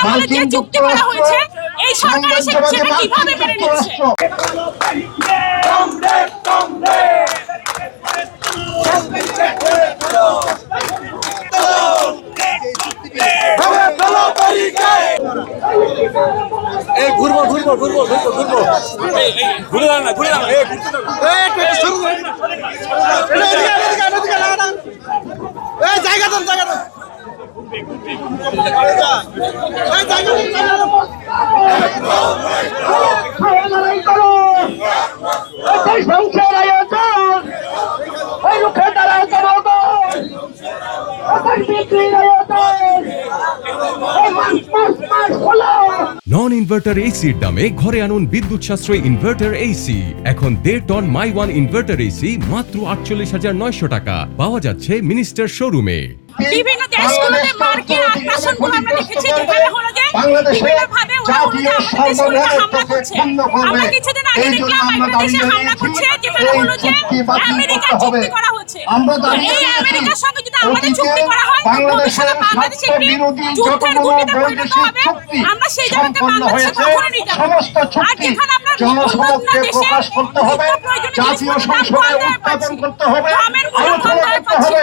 আমলে যে চুক্তি করা হয়েছে এই সরকার সেটা কিভাবে মেনে নিচ্ছে? ঘুরবো ঘুরে দাঁড়ান না জায়গা দেন নন ইনভার্টার এসির দামে ঘরে আনুন বিদ্যুৎ সাশ্রয়ী ইনভার্টার এসি। এখন 1.5 ton my one inverter AC মাত্র 48,900 টাকা পাওয়া যাচ্ছে মিনিস্টার শোরুমে। বিভিন্ন দেশগুলোতে মার্কিন আগ্রাসনগুলো আমরা দেখেছি, যেখানে হলো যে বিভিন্নভাবে ওরা আমাদের দেশগুলোতে হামলা করছে। আমরা কিছুদিন আগে দেখলাম বাংলাদেশে হামলা করছে, যেখানে হলো যে আমেরিকা চুক্তি করা হচ্ছে। এই আমেরিকার সঙ্গে যদি আমাদের চুক্তি করা হয়, ভবিষ্যতে বাংলাদেশে একটি যুদ্ধের ঘটিতে পরিণত হবে। আমরা সেই জায়গাতে বাংলাদেশে কখনো নিতে পারবো না। আর যেখানে আমরা উন্নত দেশে জাতীয় সংসদে উত্থাপন করতে হবে, গ্রামের মূল্য সন্ধান পাচ্ছি,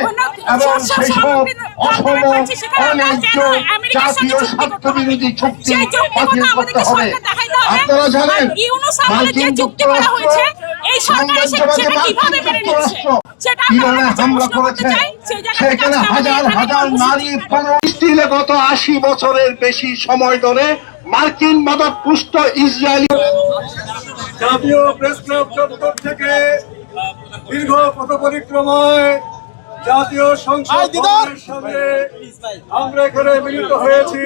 জাতীয় স্বার্থবিরোধী চুক্তি বাতিল করতে হবে। আপনারা জানেন মার্কিন যুক্তরাষ্ট্র সাম্রাজ্যবাদী মার্কিন যুক্তরাষ্ট্র ইরানে হামলা করেছে, সেখানে হাজার হাজার নারী ফিলিস্তিনে গত 80 বছরের বেশি সময় ধরে মার্কিন মাদকপুষ্ট ইসরায়েলি জাতীয় প্রেস ক্লাব চত্বর থেকে দীর্ঘ পথ পরিক্রমায় জাতীয় সংসদ ভবনের সামনে আমরা এখানে মিলিত হয়েছি।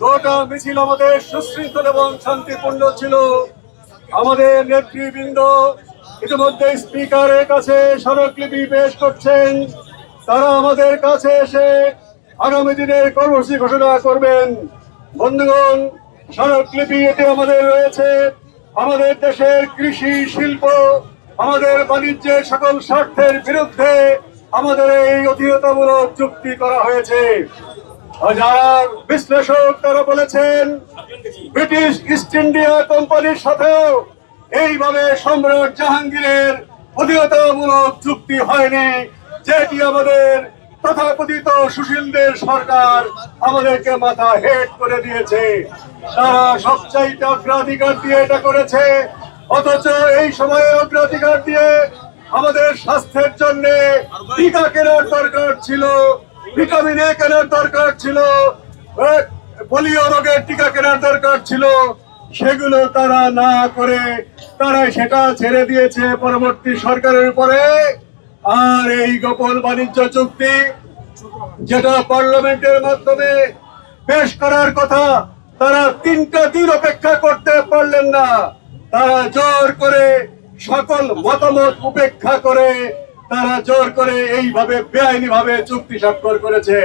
গোটা মিছিল আমাদের সুশৃঙ্খল এবং শান্তিপূর্ণ ছিল। আমাদের নেতৃবৃন্দ ইতিমধ্যে স্পিকারের কাছে স্মারকলিপি পেশ করছেন। তারা আমাদের কাছে এসে আগামী দিনের কর্মসূচি ঘোষণা করবেন। বন্ধুগণ, স্মারকলিপি এতে আমাদের রয়েছে আমাদের দেশের কৃষি শিল্প, আমাদের বাণিজ্যের সকল স্বার্থের বিরুদ্ধে আমাদের এই অধীনতামূলক চুক্তি করা হয়েছে। যারা বিশ্লেষক তারা বলেছেন ব্রিটিশ ইস্ট ইন্ডিয়া কোম্পানির সাথেও এইভাবে সম্রাট জাহাঙ্গীরের অধীনতামূলক চুক্তি হয়নি, যেটি আমাদের তথাকথিত সুশীলদের সরকার আমাদেরকে মাথা হেট করে দিয়েছে। তারা সবচাইতে অগ্রাধিকার দিয়ে এটা করেছে, অথচ এই সময়ে অগ্রাধিকার দিয়ে আমাদের স্বাস্থ্যের জন্য টিকা কেনার দরকার ছিল, ভিটামিন এ কেনার দরকার ছিল, পোলিও রোগের টিকা কেনার দরকার ছিল। সেগুলো তারা না করে তারা সেটা ছেড়ে দিয়েছে পরবর্তী সরকারের উপরে। আর এই গোপন বাণিজ্য চুক্তি যেটা পার্লামেন্টের মাধ্যমে পেশ করার কথা, তারা 3টা দিন অপেক্ষা করতে পারলেন না। তারা জোর করে সকল মতামত উপেক্ষা করে তারা জোর করে এইভাবে বেআইনি ভাবে চুক্তি স্বাক্ষর করেছে।